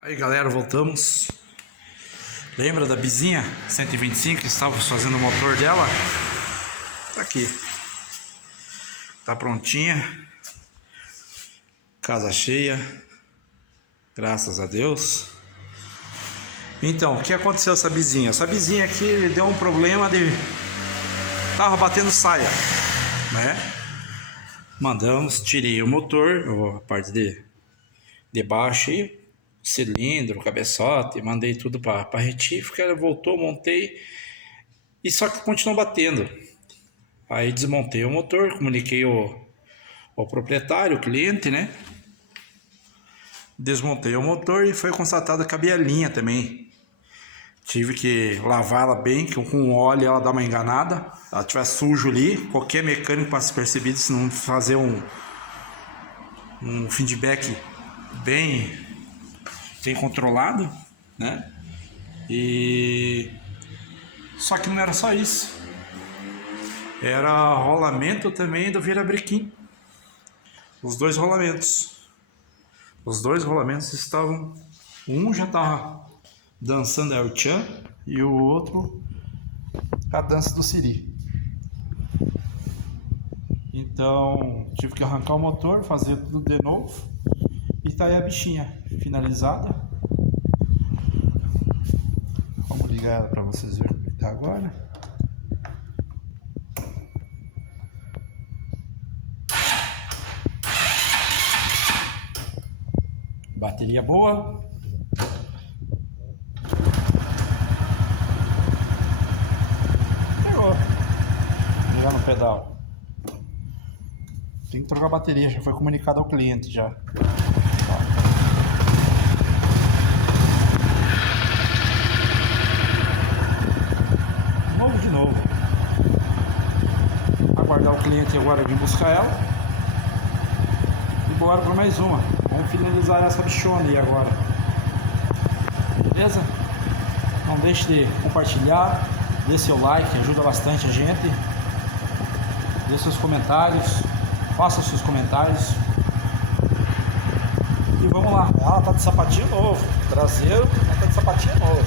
Aí galera, voltamos. Lembra da Bizinha 125 que estávamos fazendo o motor dela? Tá aqui. Tá prontinha. Casa cheia. Graças a Deus. Então, o que aconteceu com essa Bizinha? Essa Bizinha aqui deu um problema de... Tava batendo saia, né? Mandamos, tirei o motor, a parte de baixo aí, cilindro, cabeçote, mandei tudo para retífica, ela voltou, montei e só que continuou batendo. Aí desmontei o motor, comuniquei ao proprietário, o cliente, né? Desmontei o motor e foi constatado que cabia a linha também. Tive que lavá-la bem, que com óleo ela dá uma enganada. Se ela estiver sujo ali, qualquer mecânico passa percebido se não fazer um feedback bem controlado, né? E só que não era só isso, era rolamento também do virabrequim. Os dois rolamentos estavam, um já estava dançando El Chan e o outro a dança do Siri. Então tive que arrancar o motor, fazer tudo de novo. E tá aí a bichinha finalizada. Vamos ligar ela para vocês verem como tá agora. Bateria boa. Pegou. Ligar no pedal. Tem que trocar a bateria, já foi comunicado ao cliente já. De novo. Aguardar o cliente agora vir buscar ela. E bora para mais uma. Vamos finalizar essa bichona aí agora. Beleza? Não deixe de compartilhar. Dê seu like, ajuda bastante a gente. Dê seus comentários. Faça seus comentários. E vamos lá. Ela tá de sapatinho novo. Traseiro, ela tá de sapatinho novo.